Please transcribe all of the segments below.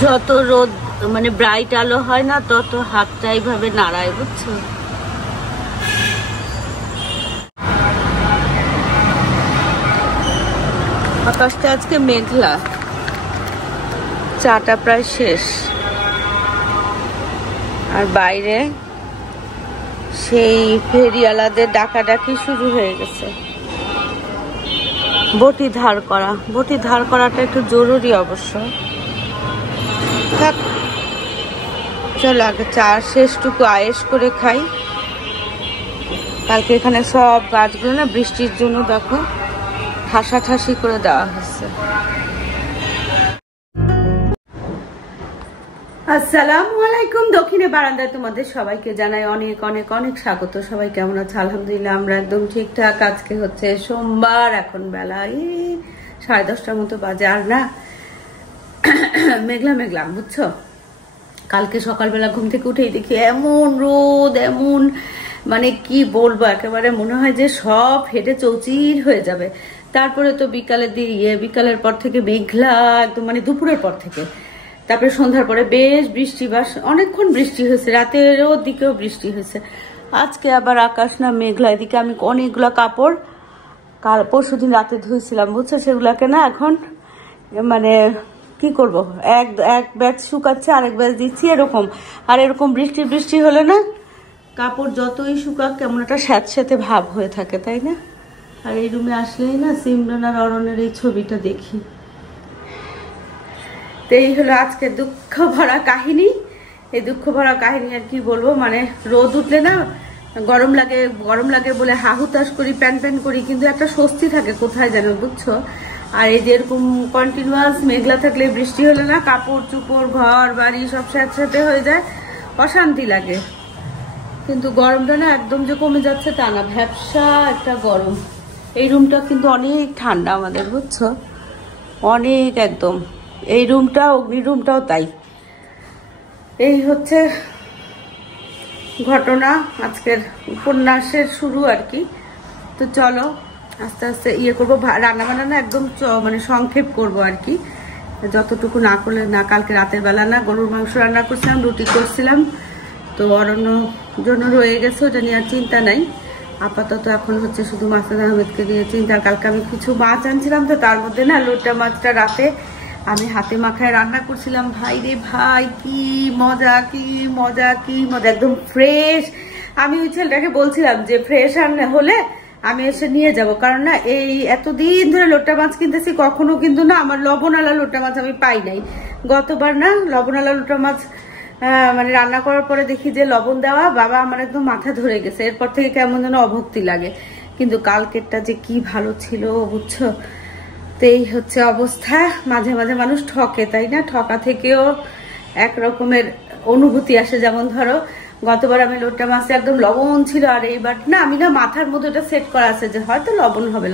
যত রোদ মানে ব্রাইট আলো হয় না তত হাতটা এইভাবে নাড়ায়, বুঝছো? আকাশটা আজকে মেঘলা, চাটা প্রায় শেষ, আর বাইরে সেই ফেরিওয়ালাদের ডাকাডাকি শুরু হয়ে গেছে। বটি ধার করাটা একটু জরুরি অবশ্য। চলো আগে চা শেষটুকু আয়েশ করে খাই। কালকে এখানে সব গাছগুলো না বৃষ্টির জন্য দেখো ঠাসাঠাসি করে দেওয়া হয়েছে। আসসালামু আলাইকুম। দক্ষিণে বারান্দায় তোমাদের সবাইকে জানাই অনেক অনেক অনেক স্বাগত। সবাই কেমন আছে? আলহামদুলিল্লাহ আমরা একদম ঠিকঠাক। আজকে হচ্ছে সোমবার, এখন বেলা 10:30টার মতো বাজে। আর না মেঘলা মেঘলা, বুঝছো? কালকে সকালবেলা ঘুম থেকে উঠেই দেখি এমন রোদ, এমন মানে কি বলবো, একেবারে মনে হয় যে সব হেঁটে চৌচির হয়ে যাবে। তারপরে তো বিকালের পর থেকে মেঘলা একদম, মানে দুপুরের পর থেকে। তারপরে সন্ধ্যার পরে বেশ বৃষ্টি, বাস অনেকক্ষণ বৃষ্টি হয়েছে, রাতেরও দিকেও বৃষ্টি হয়েছে। আজকে আবার আকাশ না মেঘলা। এদিকে আমি অনেকগুলো কাপড় পরশুদিন রাতে ধুয়েছিলাম, বুঝছো? সেগুলাকে না এখন মানে কি করব, এক ব্যাচ শুকাচ্ছে, আরেক ব্যাচ দিচ্ছি, এরকম। আর এরকম বৃষ্টি হলে না কাপড় যতই শুকাক কেমন একটা স্যাঁতস্যাঁতে ভাব হয়ে থাকে, তাই না? আর এই রুমে আসলেই না সিমরান আর অরণের এই ছবিটা দেখি। তো এই হলো আজকে দুঃখ ভরা কাহিনী। এই দুঃখ ভরা কাহিনী আর কি বলবো, মানে রোদ উঠলে না গরম লাগে বলে হাহুতাশ করি, প্যান করি, কিন্তু একটা স্বস্তি থাকে কোথায় যেন, বুঝছো? আর এই যে এরকম কন্টিনিউয়াস মেঘলা থাকলে, বৃষ্টি হলে না কাপড় চোপড় ঘর বাড়ি সব স্যাঁতস্যাঁতে হয়ে যায়, অশান্তি লাগে। কিন্তু গরমটা না একদম যে কমে যাচ্ছে তা না, ভ্যাপসা একটা গরম। এই রুমটা কিন্তু অনেক ঠান্ডা আমাদের, বুঝছো? অনেক একদম। এই রুমটা, অগ্নি রুমটাও তাই। এই হচ্ছে ঘটনা, আজকের উপন্যাসের শুরু আর কি। তো চলো আস্তে আস্তে করবো। রান্না বান্না না একদম মানে সংক্ষেপ করবো আর কি, যতটুকু না করলে না। কালকে রাতের বেলা না গরুর মাংস রান্না করছিলাম, রুটি করছিলাম, তো অরণ্য জন্য রয়ে গেছে, ওটা নিয়ে আর চিন্তা নাই আপাতত। এখন হচ্ছে শুধু মাসুদ আহমেদকে নিয়ে চিন্তা। কালকে আমি কিছু মাছ আনছিলাম, তো তার মধ্যে না লোটা মাছটা রাতে আমি হাতে মাখায় রান্না করছিলাম। ভাই রে ভাই, কি মজা, কি মজা, কি মজা, একদম ফ্রেশ। আমি ওই ছেলেটাকে বলছিলাম যে ফ্রেশ আনলে হলে আমি এসে নিয়ে যাব, কারণ না এই এতদিন ধরে লোটা মাছ কিনতেছি, কখনো কিন্তু না আমার লবণালা লোটা মাছ আমি পাই নাই। গতবার না লবণালা লোটা মাছ মানে রান্না করার পরে দেখি যে লবণ দেওয়া, বাবা আমার একদম মাথা ধরে গেছে। এরপর থেকে কেমন যেন অভক্তি লাগে। কিন্তু কালকেরটা যে কি ভালো ছিল, বুঝছো? তো এই হচ্ছে অবস্থা। মাঝে মাঝে মানুষ ঠকে, তাই না? ঠকা থেকেও এক রকমের অনুভূতি আসে। যেমন ধরো গতবার আমি লোটা মাছে একদম লবণ ছিল, আর এইবার না আমি না মাথার মধ্যে ওটা সেট করা আছে যে হয়তো লবণ হবে,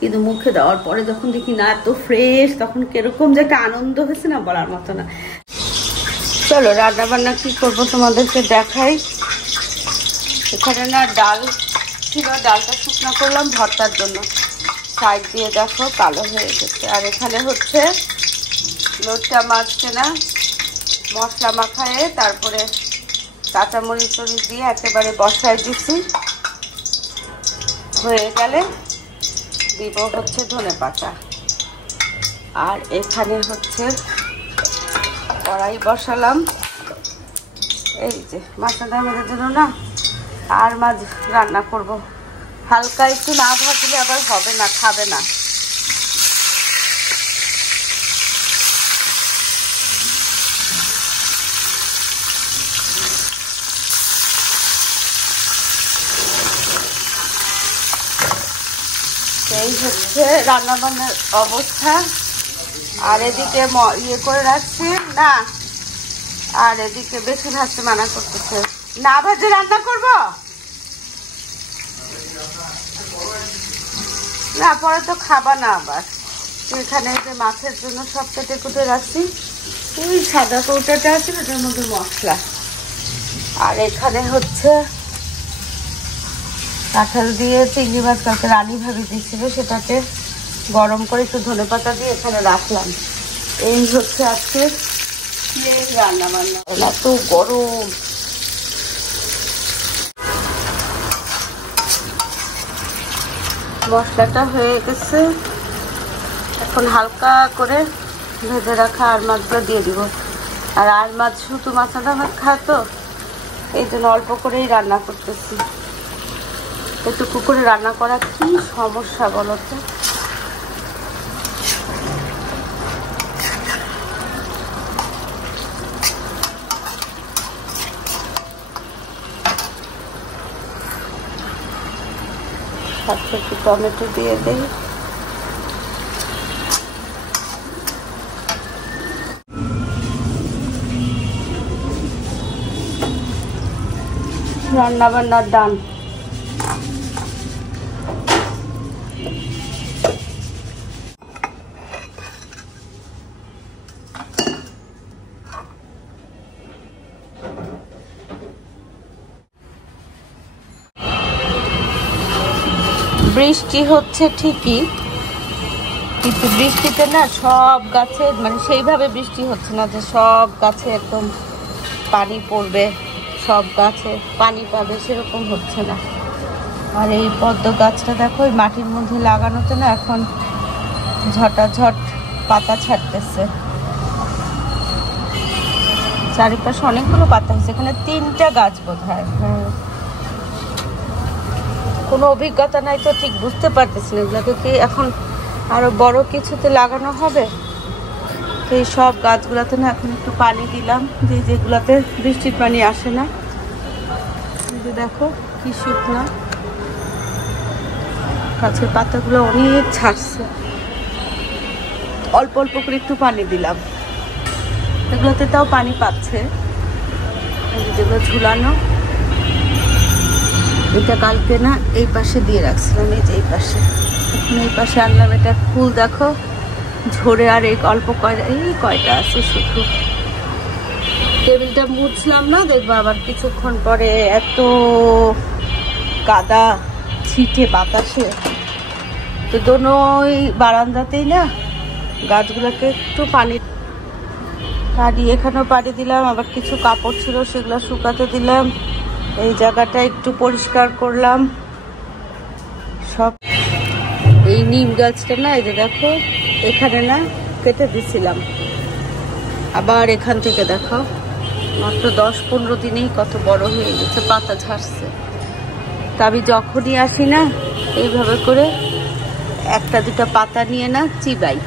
কিন্তু মুখে দেওয়ার পরে যখন দেখি না এত ফ্রেশ, তখন কিরকম যে একটা আনন্দ হয়েছে না, বলার মতো না। চলো রান্না বান্না কি করবো তোমাদেরকে দেখাই। এখানে না ডাল ছিল, ডালটা শুকনো করলাম ভর্তার জন্য, সাইড দিয়ে দেখো কালো হয়ে গেছে। আর এখানে হচ্ছে লোটা মাছকে না মশলা মাখায়ে তারপরে কাঁচামরিচ টরিচ দিয়ে একেবারে বসায় দিছি। হয়ে গেলে দিব হচ্ছে ধনেপাতা। আর এখানে হচ্ছে কড়াই বসালাম, এই যে মাছটা আমাদের জন্য না আর মাছ রান্না করব। হালকা একটু না ভাজলে আবার হবে না, খাবে না। এই হচ্ছে রান্না বান্নার অবস্থা। আর এদিকে করে রাখছি না, আর এদিকে বেশি ভাজতে মানা করতেছে, না ভাজে রান্না করব না, পরে তো খাবা না আবার। এখানে যে মাছের জন্য সব কেটে কুটে রাখছি, ওই সাদা কৌটাটা আছে ওটার মধ্যে মশলা। আর এখানে হচ্ছে কাঁঠাল দিয়ে চিংড়ি মাছ কালকে রানী ভাবি দিচ্ছিল, সেটাকে গরম করে একটু ধনেপাতা দিয়ে এখানে রাখলাম। এই হচ্ছে আজকে রান্না বান্না। এত গরম, মশলাটা হয়ে গেছে। এখন হালকা করে ভেজে রাখা আর মাছগুলো দিয়ে দিব। আর আর মাছ শুধু মাছটা ভাত খায় তো, এই জন্য অল্প করেই রান্না করতেছি। এটুকু করে রান্না করা কি সমস্যা বলো তো। সাথে একটু টমেটো দিয়ে দেই। রান্না বান্নার ডান। বৃষ্টি হচ্ছে ঠিকই, কিন্তু বৃষ্টিতে না সব গাছে মানে সেইভাবে বৃষ্টি হচ্ছে না যে সব গাছে একদম পানি পড়বে, সব গাছে পানি পাবে, সেরকম হচ্ছে না। আর এই পদ্ম গাছটা দেখো ওই মাটির মধ্যে লাগানোতে না এখন ঝটাঝট পাতা ছাড়তেছে। চারিপাশে অনেকগুলো পাতা হয়েছে, এখানে 3টা গাছ বোধ হয়। কোনো অভিজ্ঞতা নাই তো ঠিক বুঝতে পারতেছি না এগুলোকে কি এখন আরো বড় কিছুতে লাগানো হবে। তো এই সব গাছগুলোতে না এখন একটু পানি দিলাম, যেগুলোতে বৃষ্টির পানি আসে না। দেখো কি শুকনা, গাছের পাতাগুলো অনেক ছাড়ছে। অল্প অল্প করে একটু পানি দিলাম, এগুলোতে তাও পানি পাচ্ছে। যেগুলো ঝুলানো, এটা কালকে না এই পাশে দিয়ে রাখছিলাম, এই যে এই পাশে। এখন এই পাশে আনলাম, এটা ফুল দেখো ঝরে আর এই অল্প কয়টা আছে শুধু। টেবিলটা মুছলাম না, দেখবো আবার কিছুক্ষণ পরে এত কাদা ছিটে বাতাসে। তো দোনোই বারান্দাতেই না গাছগুলোকে একটু পানি এখানেও পানি দিলাম। আবার কিছু কাপড় ছিল সেগুলো শুকাতে দিলাম। এই জায়গাটা একটু পরিষ্কার করলাম সব। এই নিম গাছটা না, এই যে দেখো এখানে না কেটে দিছিলাম, আবার এখান থেকে দেখো মাত্র 10-15 দিনেই কত বড় হয়ে গেছে, পাতা ঝাড়ছে। তা আমি যখনই আসি না এইভাবে করে 1-2 পাতা নিয়ে না চিবাই।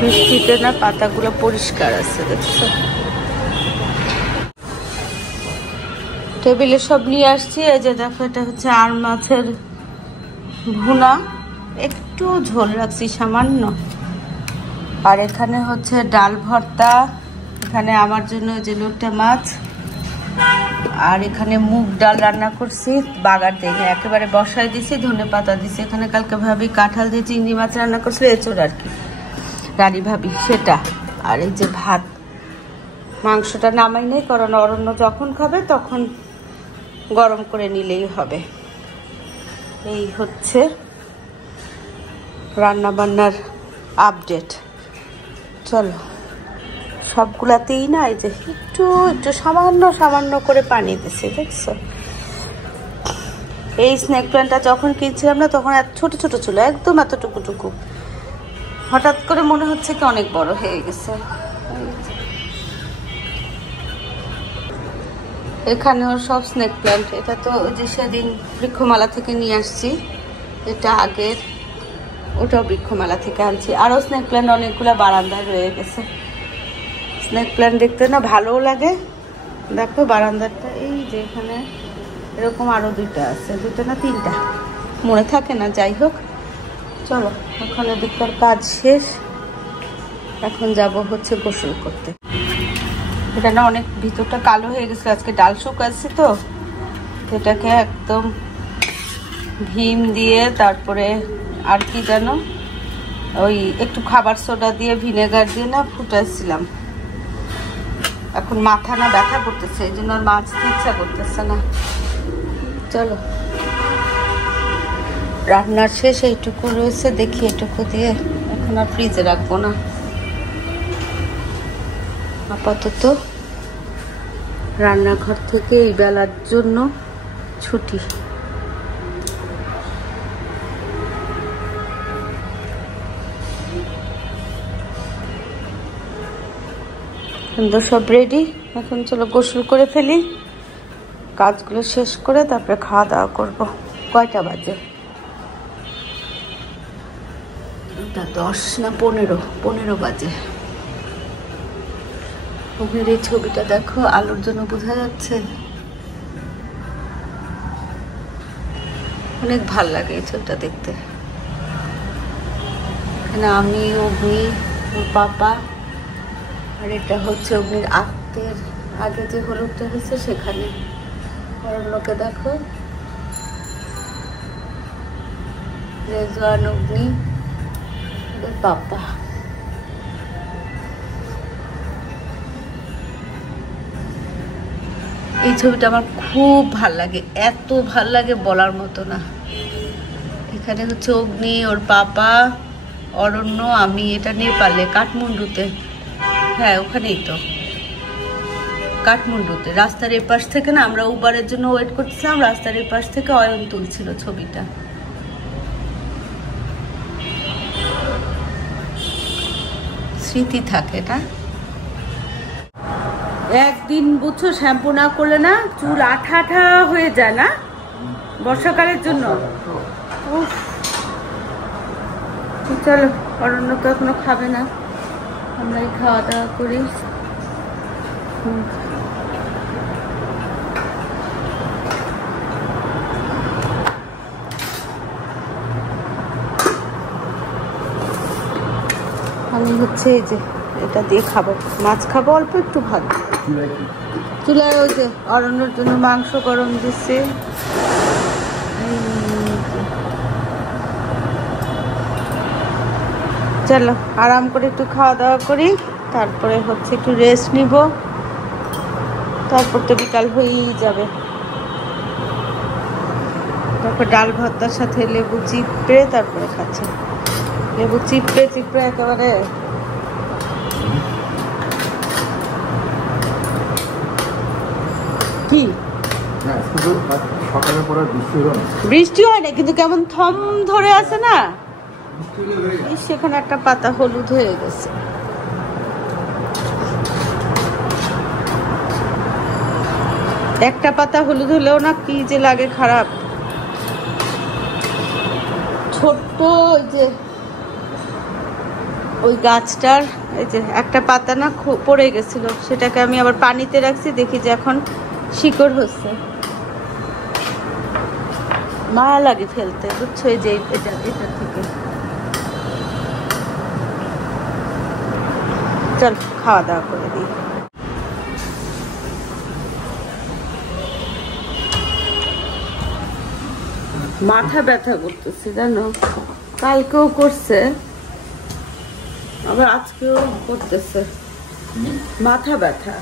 বৃষ্টিতে না পাতাগুলো পরিষ্কার আছে, দেখছো। টেবিলে সব নিয়ে আসছি। এই যে দেখো এটা হচ্ছে আর মাছের ভুনা, একটু ঝোল রাখছি সামান্য। আর এখানে হচ্ছে ডাল ভর্তা, এখানে আমার জন্য যে লোটটা মাছ, আর এখানে মুগ ডাল রান্না করছি বাগার দিয়ে, একেবারে বসায় দিছি, ধনেপাতা দিছি। এখানে কালকে ভাবি কাঁঠাল দিয়ে চিংড়ি মাছ রান্না করছিল, এঁচোড় আর কি, রানী ভাবি সেটা। আর এই যে ভাত, মাংসটা নামাই নেই, কারণ অরণ্য যখন খাবে তখন গরম করে নিলেই হবে। এই হচ্ছে রান্না বান্নার আপডেট। চলো, সবগুলাতেই না এই যে একটু একটু সামান্য করে পানি দিছি, দেখছো। এই স্নেক প্ল্যান্টটা যখন কিনছিলাম না তখন ছোট ছোট ছিল, একদম এতটুকু। হঠাৎ করে মনে হচ্ছে কি অনেক বড় হয়ে গেছে। এখানেও সব স্নেক প্ল্যান্ট। এটা তো যে সেদিন বৃক্ষমালা থেকে নিয়ে আসছি, এটা আগের, ওটাও বৃক্ষমালা থেকে আনছি। আরও স্নেক প্ল্যান্ট অনেকগুলো বারান্দায় রয়ে গেছে। স্নেক প্ল্যান্ট দেখতে না ভালোও লাগে। দেখো বারান্দাটা, এই যে এখানে এরকম আরও 2টা আছে, 2টা না 3টা মনে থাকে না, যাই হোক। চলো, এখন এদিককার কাজ শেষ, এখন যাব হচ্ছে গোসল করতে। এটা না অনেক ভিতরটা কালো হয়ে গেছে, আজকে ডাল শুকাচ্ছি তো, এটাকে একদম ভীম দিয়ে, তারপরে আর কি জানো ওই একটু খাবার সোডা দিয়ে ভিনেগার দিয়ে না ফুটাইছিলাম। এখন মাথা না ব্যথা করতেছে, এই জন্য আর মাছতে ইচ্ছা করতেছে না। চলো, রান্নার শেষ, এইটুকু রয়েছে, দেখি এটুকু দিয়ে এখন আর ফ্রিজে রাখবো না, আপাতত রান্নাঘর থেকে এই বেলার জন্য ছুটি। তো সব রেডি, এখন চলো গোসল করে ফেলি, কাজগুলো শেষ করে তারপরে খাওয়া দাওয়া করবো। কয়টা বাজে? 10 না 15 বাজে। ওখানে এই ছবিটা দেখো, আলোর জন্য বোঝা যাচ্ছে, অনেক ভাল লাগে এই ছবিটা দেখতে। এখানে আমি, অগ্নি, ওর পাপা, আর এটা হচ্ছে অগ্নির আত্মের আগে যে হলুদটা হয়েছে সেখানে। অরণ্যকে দেখো, রেজওয়ান, অগ্নি, ওদের পাপা। এই ছবিটা আমার খুব ভাল লাগে, এত ভাল লাগে বলার মতো না। এখানে হচ্ছে অগ্নি, ওর পাপা, অরণ্য, আমি। এটা নেপালে, কাঠমান্ডুতে। হ্যাঁ, ওখানেই তো, কাঠমান্ডুতে। রাস্তার এপাশ থেকে না, আমরা উবারের জন্য ওয়েট করছিলাম, রাস্তার এপাশ থেকে অয়ন তুলছিল ছবিটা। স্মৃতি থাকে না। একদিন বুঝছো শ্যাম্পু না করলে না চুল আঠা আঠা হয়ে যায় না, বর্ষাকালের জন্য। চলো, অরণ্য তো এখনো খাবে না, আমরাই খাওয়া দাওয়া করি। আমি হচ্ছে এই যে এটা দিয়ে খাবো, মাছ খাবো, অল্প একটু ভাত। চুলায় ওই যে অরণ্যের জন্য মাংস গরম দিচ্ছে। চলো, আরাম করে একটু খাওয়া দাওয়া করি, তারপরে হচ্ছে একটু রেস্ট নিব, তারপর তো বিকাল হয়েই যাবে। তারপর ডাল ভর্তার সাথে লেবু চিপড়ে তারপরে খাচ্ছে। লেবু চিপড়ে চিপড়ে একেবারে কি বৃষ্টি হয় না, কিন্তু কেমন থম ধরে আছে না, সেখানে একটা পাতা হলুদ হয়ে গেছে। একটা পাতা হলুদ হলেও না কি যে লাগে খারাপ। ছোট্ট ওই যে ওই গাছটার এই যে একটা পাতা না পড়ে গেছিল, সেটাকে আমি আবার পানিতে রাখছি, দেখি যে এখন শিকড় হচ্ছে। মায়া লাগে ফেলতে, বুঝছো, এই যে এটা থেকে। চল খাওয়া দাওয়া করে দিই। মাথা ব্যথা করতেছে জানো, কালকেও করছে, আবার আজকেও করতেছে মাথা ব্যথা,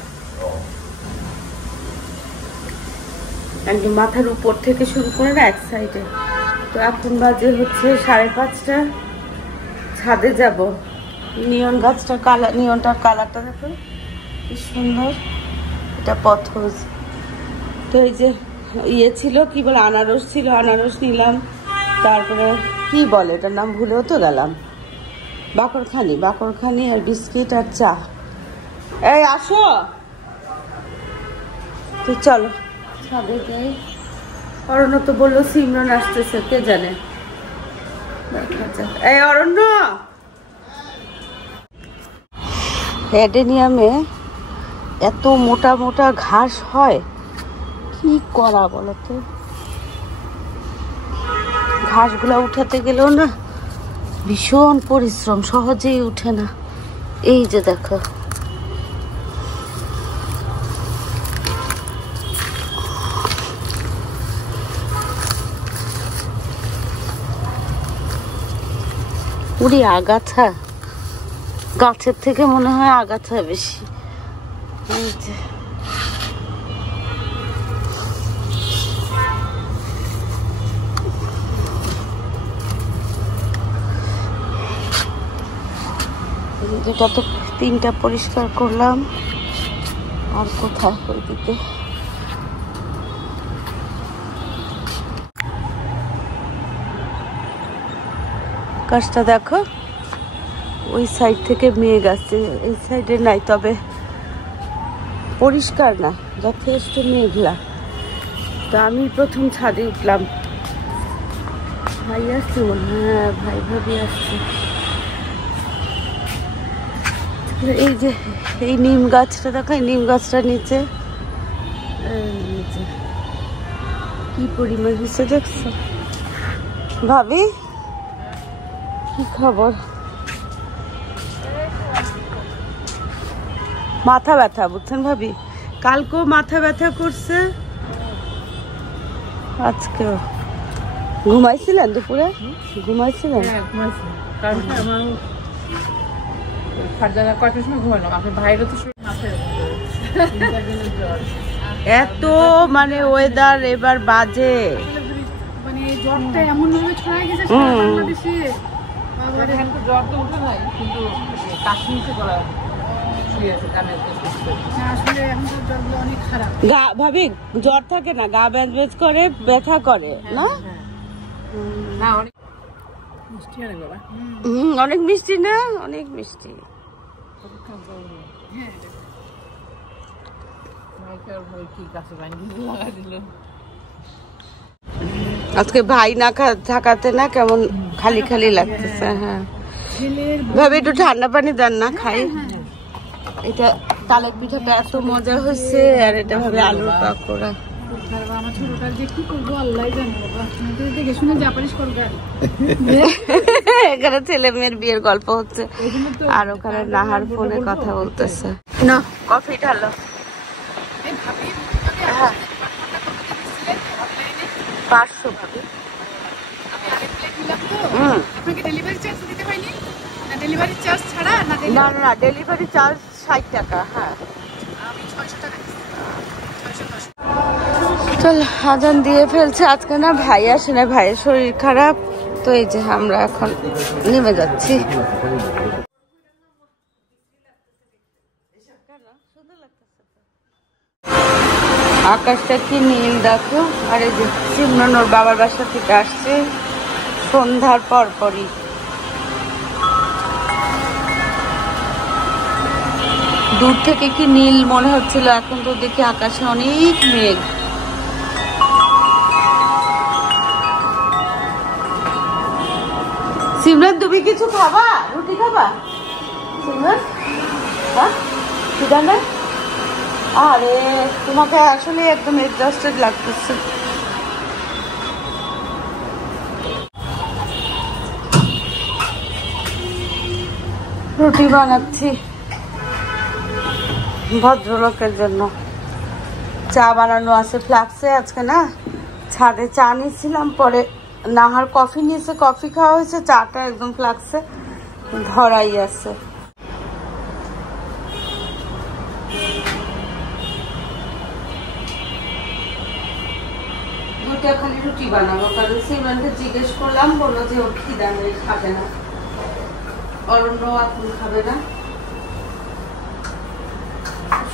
একদম মাথার উপর থেকে শুরু করে না এক সাইডে। তো এখন বাজে হচ্ছে 5:30, ছাদে যাব। নিয়ন গাছটার কালার, নিয়নটার কালারটা দেখো কি সুন্দর, এটা পথজ। তো এই যে ইয়ে ছিল, কি বলে, আনারস ছিল, আনারস নিলাম। তারপরে কি বলে এটার নাম ভুলেও তো গেলাম, বাকরখানি আর বিস্কিট আর চা। এই আসো, তো চলো ছাদে যাই। অরণ্য তো বললো সিমরন আসতেছে, কে জানে, দেখা যাক। এই অরণ্য, অ্যাডেনিয়ামে এত মোটা মোটা ঘাস হয়, কি করা বলো তো, ঘাসগুলা উঠাতে গেলেও না ভীষণ পরিশ্রম, সহজেই উঠে না। এই যে দেখো, উড়ি আগাছা, গাছের থেকে মনে হয় আগাছা বেশি। এটা তো 3টা পরিষ্কার করলাম, আর কোথায় ওইদিকে আকাশটা দেখো, ওই সাইড থেকে মেঘ আসছে, এই সাইডে নাই, তবে পরিষ্কার না, যথেষ্ট মেঘলা। তা আমি প্রথম ছাদে উঠলাম। ভাই আসছে মনে হয়, হ্যাঁ ভাই ভাবি আসছে। এই যে এই নিম গাছটা দেখো, এই নিম গাছটার নিচে কি পরিমাণ হয়েছে দেখছো? ভাবি কি খবর? মাথা ব্যথা, বুঝছেন ভাবি? কালকেও মাথা ব্যথা করছে, আজকেও। ঘুমাইছিলেন দুপুরে? ঘুমাইছিলেন? এত মানে ওয়েদার এবার বাজে, মানে জ্বরটা এমন ভাবে ছড়ায় গেছে বাংলাদেশে। জ্বর তো উঠে নাই, কিন্তু কাশিতে গলা আসলে এখন তো জ্বরগুলো অনেক খারাপ। গা ভাবি জ্বর থাকে না, গা ব্যাজ ব্যাজ করে, ব্যথা করে না? না অনেক মিষ্টি অনেক বাবা। অনেক মিষ্টি না, অনেক মিষ্টি। আজকে ভাই না থাকাতে না কেমন খালি খালি লাগতেছে। হ্যাঁ ভাবি একটু ঠান্ডা পানি দেন না, খাই। এটা তালের পিঠাটা এত মজা হয়েছে, আর এটা ভাবে আলুর পাকোড়া। আমার ছোটটার যে কি করবো আল্লাহ জানে বাবা, দেখে শুনে জাপানিস করবে। এখানে ছেলে মেয়ের বিয়ের গল্প হচ্ছে, আর ওখানে নাহার ফোনে কথা বলতেছে। না কফি ঢালো। হ্যাঁ 500 ভাবি। না না ডেলিভারি চার্জ 60 টাকা। হ্যাঁ চল, আজান দিয়ে ফেলছে। আজকে না ভাই আসে না, ভাইয়ের শরীর খারাপ, তো এই যে আমরা এখন নেমে যাচ্ছি। আকাশটা কি নীল দেখো। আর এই যে সিমরন ওর বাবার বাসা থেকে আসছে সন্ধ্যার পরপরই। দূর থেকে কি নীল মনে হচ্ছিল, এখন তো দেখি আকাশে অনেক মেঘ। সিমরন তুমি কিছু খাবা? রুটি খাবা সিমরন? হ্যাঁ না? আরে তোমাকে আসলে একদম এক্সস্টেড লাগতেছে। রুটি বানাচ্ছি ভদ্রলোকের জন্য। চা বানানো আছে ফ্লাক্সে। আজকে না ছাদে চা নিয়েছিলাম, পরে নাহার কফি নিয়েছে, কফি খাওয়া হয়েছে, চাটা একদম ফ্লাক্সে ধরাই আছে। খালি রুটি বানাবো, কারণ সিমরনকে জিজ্ঞেস করলাম, বললো যে ও খিদা নেই, খাবে না। অরণ্য এখন খাবে না,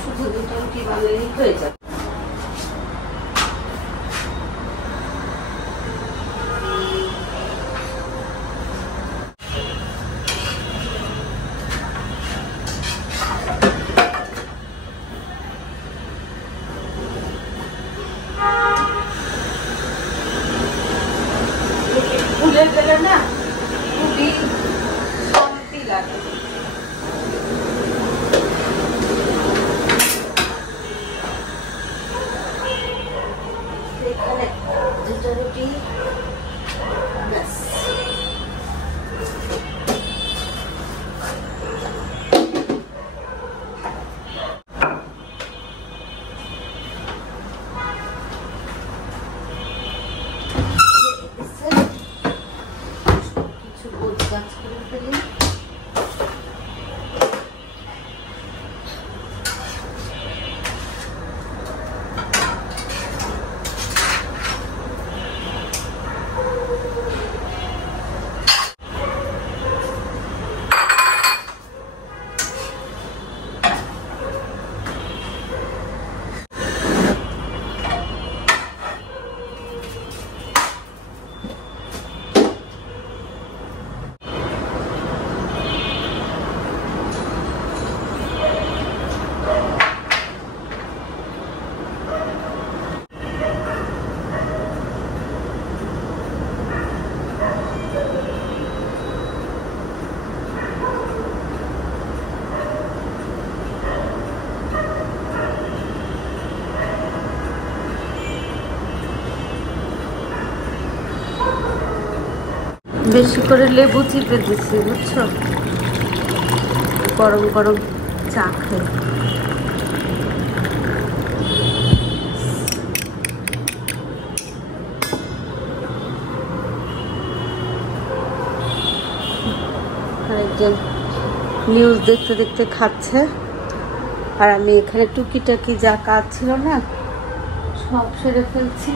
শুধু 2টা রুটি বানালেই হয়ে যাবে। ফুলের বেলা না খুবই শান্তি লাগে। এখানে 2টা রুটি ব্যাস। বেশি করে লেবু চিপে দিচ্ছি, বুঝছো, গরম গরম চা খাই। আরেকজন নিউজ দেখতে দেখতে খাচ্ছে, আর আমি এখানে টুকিটাকি যা কাজ ছিল না সব সেরে ফেলছি।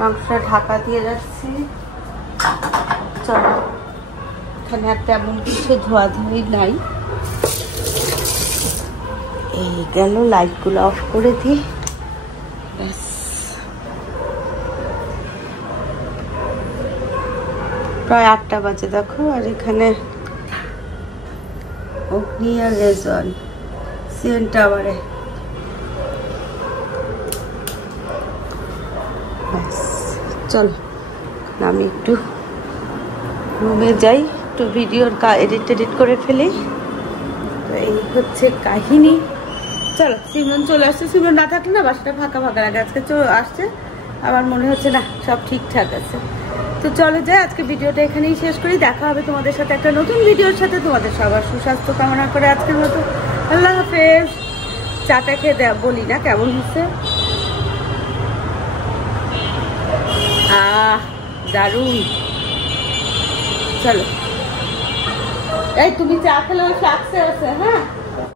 মাংসটা ঢাকা দিয়ে রাখছি। চলো, এখানে আর তেমন কিছু ধোয়াধুয়ি নাই। এই গেল, লাইটগুলো অফ করে দিই। ব্যাস, প্রায় 8টা বাজে দেখো। আর এখানে অগ্নি আর রেজন সিএন টাওয়ারে। ব্যাস, চলো আমি একটু রুমে যাই, একটু ভিডিওর এডিট করে ফেলি। এই হচ্ছে কাহিনী। চলো, সিমরন চলে আসছে। সিমরন না থাকলে না বাসাটা ফাঁকা ফাঁকা লাগে। আজকে আসছে, আমার মনে হচ্ছে না সব ঠিকঠাক আছে। তো চলে যাই, আজকে ভিডিওটা এখানেই শেষ করি। দেখা হবে তোমাদের সাথে একটা নতুন ভিডিওর সাথে। তোমাদের সবার সুস্বাস্থ্য কামনা করে আজকের মতো আল্লাহ হাফেজ। চাটা খেয়ে বলি না কেমন হচ্ছে। দারুণ। চলো, এই তুমি চা খেলে ওই ফ্লাক্সে আছে। হ্যাঁ।